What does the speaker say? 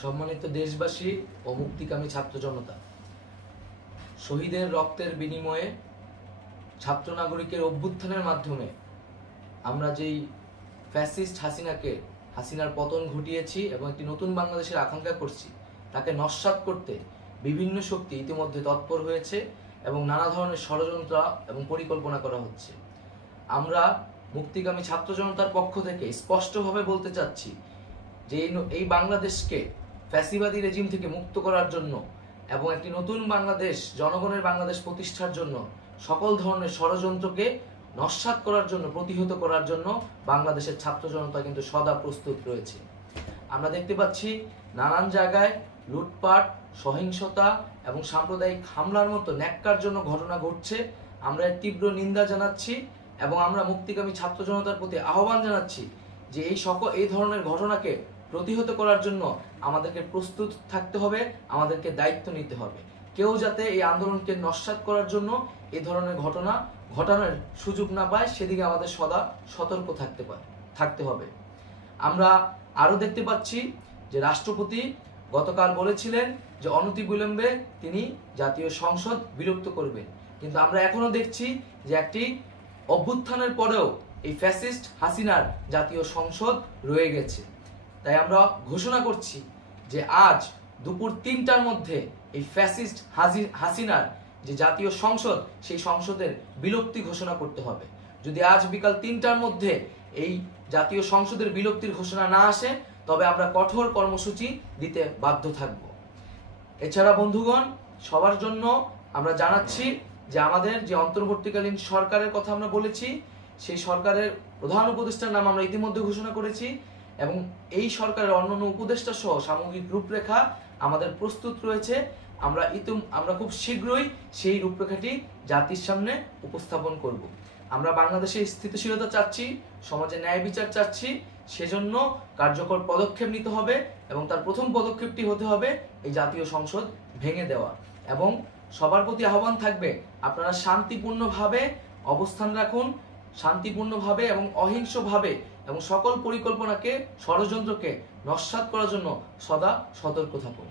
সম্মানিত দেশবাসী ও মুক্তিকামী ছাত্র জনতা, শহীদের রক্তের বিনিময়ে ছাত্র নাগরিকের অভ্যুত্থানের মাধ্যমে আমরা যেই ফ্যাসিস্ট হাসিনার পতন ঘটিয়েছি এবং একটি নতুন বাংলাদেশের আকাঙ্ক্ষা করছি, তাকে নস্যাৎ করতে বিভিন্ন শক্তি ইতিমধ্যে তৎপর হয়েছে এবং নানা ধরনের ষড়যন্ত্র এবং পরিকল্পনা করা হচ্ছে। আমরা মুক্তিকামী ছাত্র জনতার পক্ষ থেকে স্পষ্টভাবে বলতে চাচ্ছি যে এই বাংলাদেশকে ফ্যাসিবাদী রেজিম থেকে মুক্ত করার জন্য এবং একটি নতুন বাংলাদেশ, জনগণের বাংলাদেশ প্রতিষ্ঠার জন্য সকল ধরনের ষড়যন্ত্রকে নস্যাৎ করার জন্য, প্রতিহত করার জন্য বাংলাদেশের ছাত্র জনতা কিন্তু সদা প্রস্তুত রয়েছে। আমরা দেখতে পাচ্ছি নানান জায়গায় লুটপাট, সহিংসতা এবং সাম্প্রদায়িক হামলার মতো ন্যাক্কারজনক ঘটনা ঘটছে। আমরা এর তীব্র নিন্দা জানাচ্ছি এবং আমরা মুক্তিকামী ছাত্র জনতার প্রতি আহ্বান জানাচ্ছি যে এই ধরনের ঘটনাকে প্রতিহত করার জন্য আমাদেরকে প্রস্তুত থাকতে হবে, আমাদেরকে দায়িত্ব নিতে হবে। কেউ যাতে এই আন্দোলনকে নস্যাৎ করার জন্য এই ধরনের ঘটনা ঘটানোর সুযোগ না পায়, সেদিকে আমাদের সদা সতর্ক থাকতে হবে। আমরা আরো দেখতে পাচ্ছি যে রাষ্ট্রপতি গতকাল বলেছিলেন যে অনতিবিলম্বে তিনি জাতীয় সংসদ বিলুপ্ত করবেন, কিন্তু আমরা এখনো দেখছি যে একটি অভ্যুত্থানের পরেও এই ফ্যাসিস্ট হাসিনার জাতীয় সংসদ রয়ে গেছে। তাই আমরা ঘোষণা করছি যে আজ দুপুর ৩টার মধ্যে এই ফ্যাসিস্ট হাসিনার যে জাতীয় সংসদ, সেই সংসদের বিলুপ্তি ঘোষণা করতে হবে। যদি আজ বিকাল ৩টার মধ্যে এই জাতীয় সংসদের বিলুপ্তির ঘোষণা না আসে, তবে আমরা কঠোর কর্মসূচি দিতে বাধ্য থাকব। এছাড়া বন্ধুগণ, সবার জন্য আমরা জানাচ্ছি যে আমাদের যে অন্তর্বর্তীকালীন সরকারের কথা আমরা বলেছি, সেই সরকারের প্রধান উপদেষ্টার নাম আমরা ইতিমধ্যে ঘোষণা করেছি এবং এই সরকারের অন্যান্য উপদেষ্টা সহ সামগ্রিক রূপরেখা আমাদের প্রস্তুত রয়েছে। আমরা খুব শীঘ্রই সেই রূপরেখাটি জাতির সামনে উপস্থাপন করব। আমরা বাংলাদেশে স্থিতিশীলতা চাচ্ছি, সমাজে ন্যায় বিচার চাচ্ছি, সেজন্য কার্যকর পদক্ষেপ নিতে হবে এবং তার প্রথম পদক্ষেপটি হতে হবে এই জাতীয় সংসদ ভেঙে দেওয়া। এবং সবার প্রতি আহ্বান থাকবে, আপনারা শান্তিপূর্ণভাবে অবস্থান রাখুন, শান্তিপূর্ণভাবে এবং অহিংসভাবে এবং সকল পরিকল্পনাকে, ষড়যন্ত্রকে নস্যাৎ করার জন্য সদা সতর্ক থাকুন।